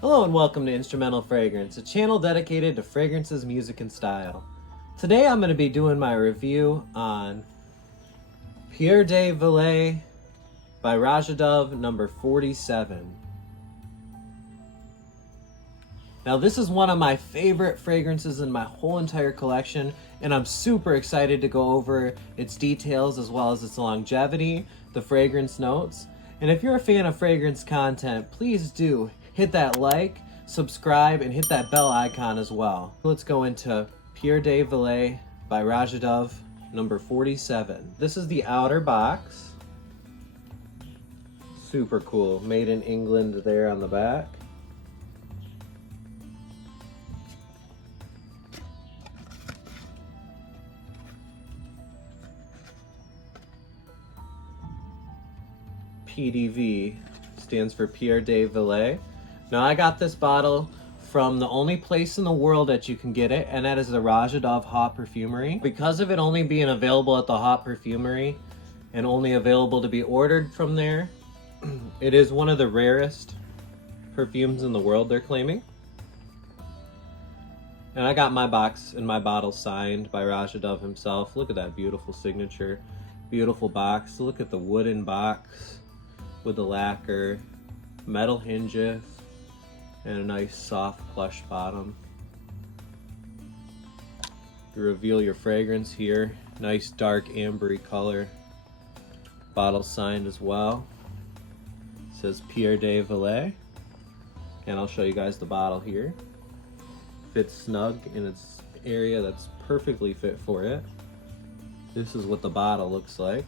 Hello and welcome to Instrumental Fragrance, a channel dedicated to fragrances, music, and style. Today I'm going to be doing my review on Pierre De Velay by Roja Dove number 47. Now this is one of my favorite fragrances in my whole entire collection, and I'm super excited to go over its details as well as its longevity, the fragrance notes. And if you're a fan of fragrance content, please do hit that like, subscribe, and hit that bell icon as well. Let's go into Pierre De Velay by Roja Dove number 47. This is the outer box. Super cool. Made in England there on the back. PDV stands for Pierre De Velay. Now I got this bottle from the only place in the world that you can get it, and that is the Roja Dove Haute Parfumerie. Because of it only being available at the Haute Parfumerie and only available to be ordered from there, it is one of the rarest perfumes in the world, they're claiming. And I got my box and my bottle signed by Roja Dove himself. Look at that beautiful signature. Beautiful box. Look at the wooden box with the lacquer, metal hinges, and a nice soft plush bottom. You reveal your fragrance here. Nice dark ambery color. Bottle signed as well. It says Pierre De Velay. And I'll show you guys the bottle here. Fits snug in its area that's perfectly fit for it. This is what the bottle looks like.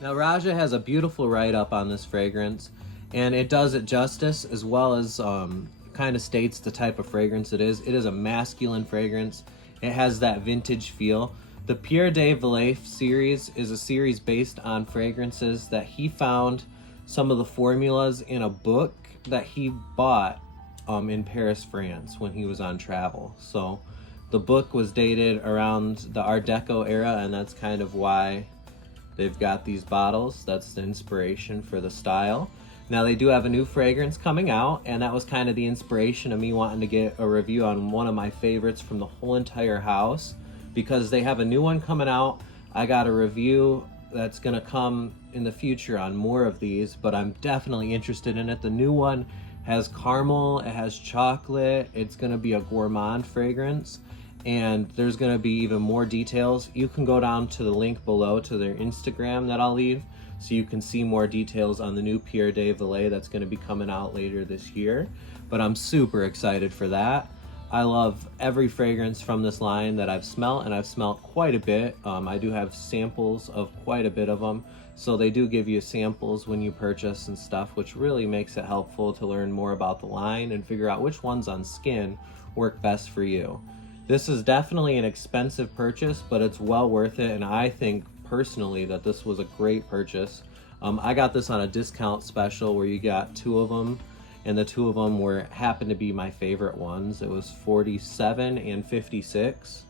Now Roja has a beautiful write-up on this fragrance, and it does it justice, as well as kind of states the type of fragrance it is. It is a masculine fragrance. It has that vintage feel. The Pierre De Velay series is a series based on fragrances that he found some of the formulas in a book that he bought in Paris, France when he was on travel. So the book was dated around the Art Deco era, and that's kind of why they've got these bottles. That's the inspiration for the style. Now they do have a new fragrance coming out, and that was kind of the inspiration of me wanting to get a review on one of my favorites from the whole entire house, because they have a new one coming out. I got a review that's gonna come in the future on more of these, but I'm definitely interested in it. The new one has caramel, it has chocolate, it's gonna be a gourmand fragrance, and there's gonna be even more details. You can go down to the link below to their Instagram that I'll leave, so you can see more details on the new Pierre De Velay that's gonna be coming out later this year. But I'm super excited for that. I love every fragrance from this line that I've smelled, and I've smelled quite a bit. I do have samples of quite a bit of them, so they do give you samples when you purchase and stuff, which really makes it helpful to learn more about the line and figure out which ones on skin work best for you. This is definitely an expensive purchase, but it's well worth it, and I think personally that this was a great purchase. I got this on a discount special where you got two of them, and the two of them happened to be my favorite ones. It was 47 and 56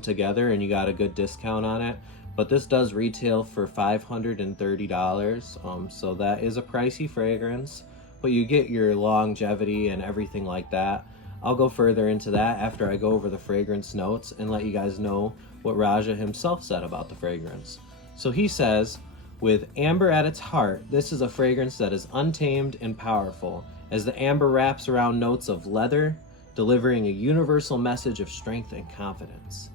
together, and you got a good discount on it. But this does retail for $530, so that is a pricey fragrance, but you get your longevity and everything like that. I'll go further into that after I go over the fragrance notes and let you guys know what Roja himself said about the fragrance. So he says, with amber at its heart, this is a fragrance that is untamed and powerful, as the amber wraps around notes of leather, delivering a universal message of strength and confidence.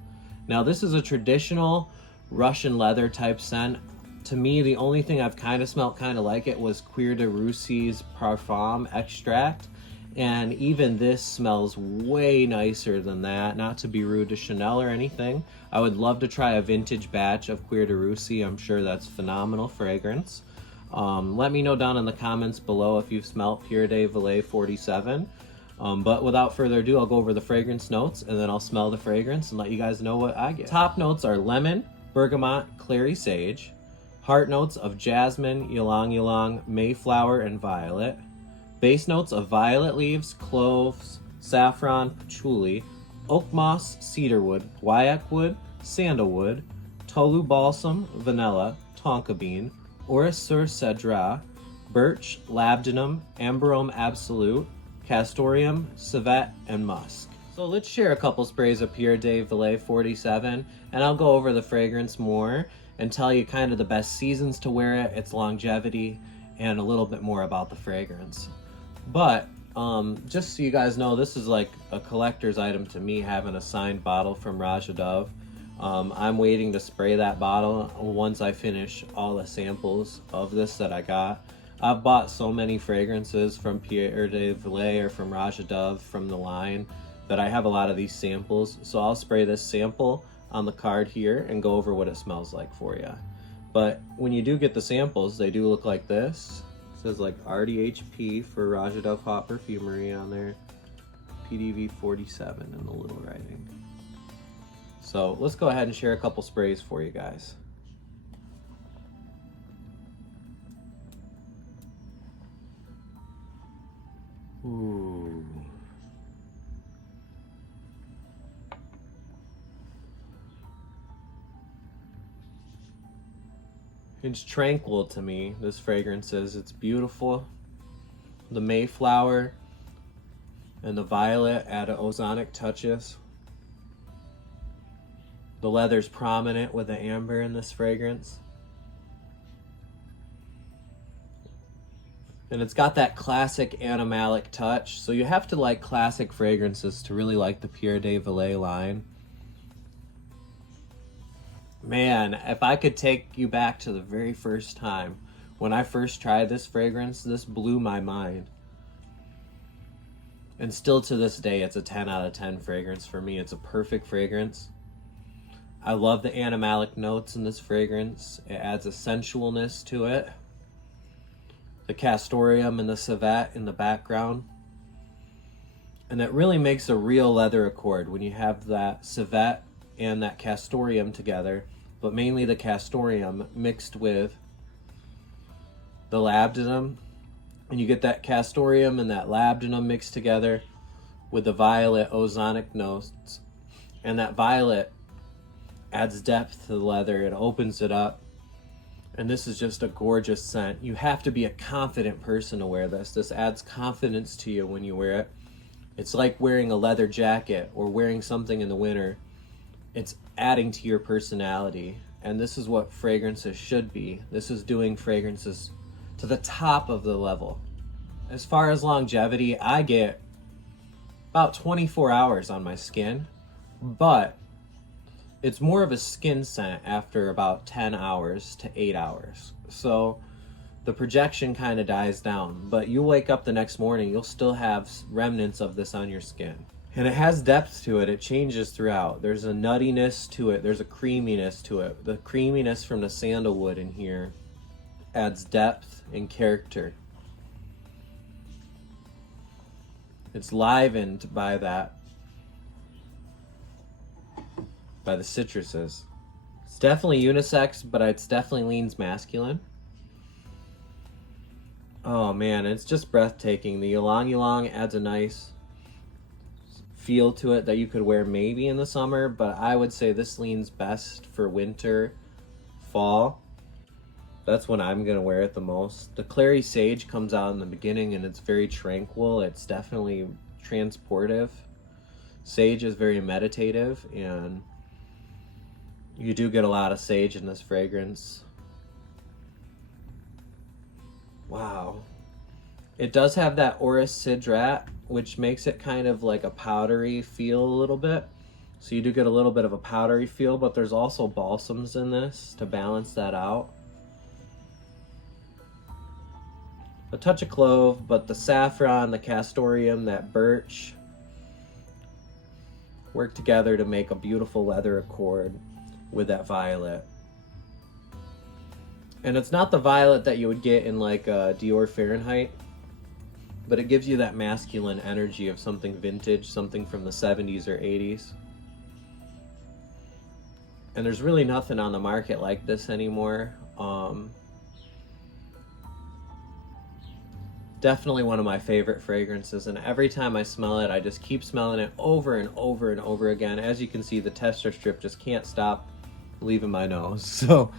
Now this is a traditional Russian leather type scent. To me, the only thing I've kind of smelled kind of like it was Pierre de Vellay's Parfum extract. And even this smells way nicer than that. Not to be rude to Chanel or anything. I would love to try a vintage batch of Pierre de Velay. I'm sure that's phenomenal fragrance. Let me know down in the comments below if you've smelled Pierre De Velay 47. But without further ado, I'll go over the fragrance notes, and then I'll smell the fragrance and let you guys know what I get. Top notes are lemon, bergamot, clary sage. Heart notes of jasmine, ylang ylang, mayflower, and violet. Base notes of violet leaves, cloves, saffron, patchouli, oak moss, cedarwood, guaiac wood, sandalwood, tolu balsam, vanilla, tonka bean, orris sur cedra, birch, labdanum, amberome absolute, castoreum, civet, and musk. So let's share a couple sprays of Pierre De Velay 47, and I'll go over the fragrance more and tell you kind of the best seasons to wear it, its longevity, and a little bit more about the fragrance. But just so you guys know, this is like a collector's item to me, having a signed bottle from Roja Dove. I'm waiting to spray that bottle once I finish all the samples of this that I got. I've bought so many fragrances from Pierre De Velay or from Roja Dove from the line that I have a lot of these samples. So I'll spray this sample on the card here and go over what it smells like for you. But when you do get the samples, they do look like this. It says like RDHP for Roja Dove Haute Parfumerie on there. PDV 47 in the little writing. So let's go ahead and share a couple sprays for you guys. Ooh. It's tranquil to me, this fragrance is. It's beautiful. The Mayflower and the violet add ozonic touches. The leather's prominent with the amber in this fragrance. And it's got that classic animalic touch. So you have to like classic fragrances to really like the Pierre De Velay line. Man, if I could take you back to the very first time when I first tried this fragrance, this blew my mind. And still to this day, it's a 10 out of 10 fragrance for me. It's a perfect fragrance. I love the animalic notes in this fragrance. It adds a sensualness to it. The castoreum and the civet in the background. And it really makes a real leather accord when you have that civet and that castoreum together, but mainly the castoreum mixed with the labdanum, and you get that castoreum and that labdanum mixed together with the violet ozonic notes, and that violet adds depth to the leather. It opens it up, and this is just a gorgeous scent. You have to be a confident person to wear this. This adds confidence to you when you wear it. It's like wearing a leather jacket or wearing something in the winter. It's adding to your personality, and this is what fragrances should be. This is doing fragrances to the top of the level. As far as longevity, I get about 24 hours on my skin, but it's more of a skin scent after about 10 hours to 8 hours. So the projection kind of dies down, but you wake up the next morning, you'll still have remnants of this on your skin. And it has depth to it. It changes throughout. There's a nuttiness to it. There's a creaminess to it. The creaminess from the sandalwood in here adds depth and character. It's livened by that, by the citruses. It's definitely unisex, but it definitely leans masculine. Oh man, it's just breathtaking. The ylang ylang adds a nice feel to it that you could wear maybe in the summer, but I would say this leans best for winter, fall. That's when I'm gonna wear it the most. The clary sage comes out in the beginning and it's very tranquil. It's definitely transportive. Sage is very meditative, and you do get a lot of sage in this fragrance. Wow. It does have that orris cedrat, which makes it kind of like a powdery feel a little bit. So you do get a little bit of a powdery feel, but there's also balsams in this to balance that out. A touch of clove, but the saffron, the castoreum, that birch work together to make a beautiful leather accord with that violet. And it's not the violet that you would get in like Dior Fahrenheit, but it gives you that masculine energy of something vintage, something from the 70s or 80s. And there's really nothing on the market like this anymore. Definitely one of my favorite fragrances, and every time I smell it, I just keep smelling it over and over and over again. As you can see, the tester strip just can't stop leaving my nose. So,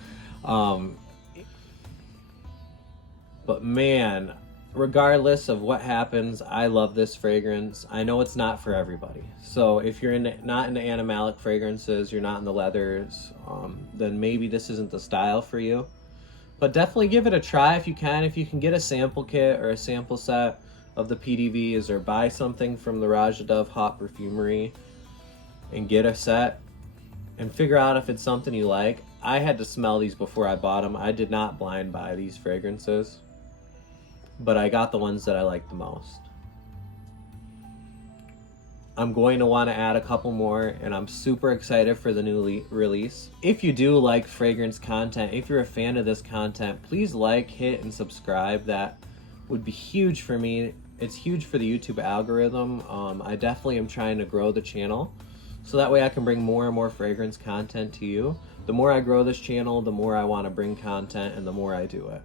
but man, regardless of what happens, I love this fragrance. I know it's not for everybody. So if you're not into animalic fragrances, you're not in the leathers, then maybe this isn't the style for you. But definitely give it a try if you can. If you can get a sample kit or a sample set of the PDVs, or buy something from the Roja Dove Haute Parfumerie and get a set and figure out if it's something you like. I had to smell these before I bought them. I did not blind buy these fragrances, but I got the ones that I like the most. I'm going to want to add a couple more, and I'm super excited for the new release. If you do like fragrance content, if you're a fan of this content, please like, hit, and subscribe. That would be huge for me. It's huge for the YouTube algorithm. I definitely am trying to grow the channel, so that way I can bring more and more fragrance content to you. The more I grow this channel, the more I want to bring content, and the more I do it.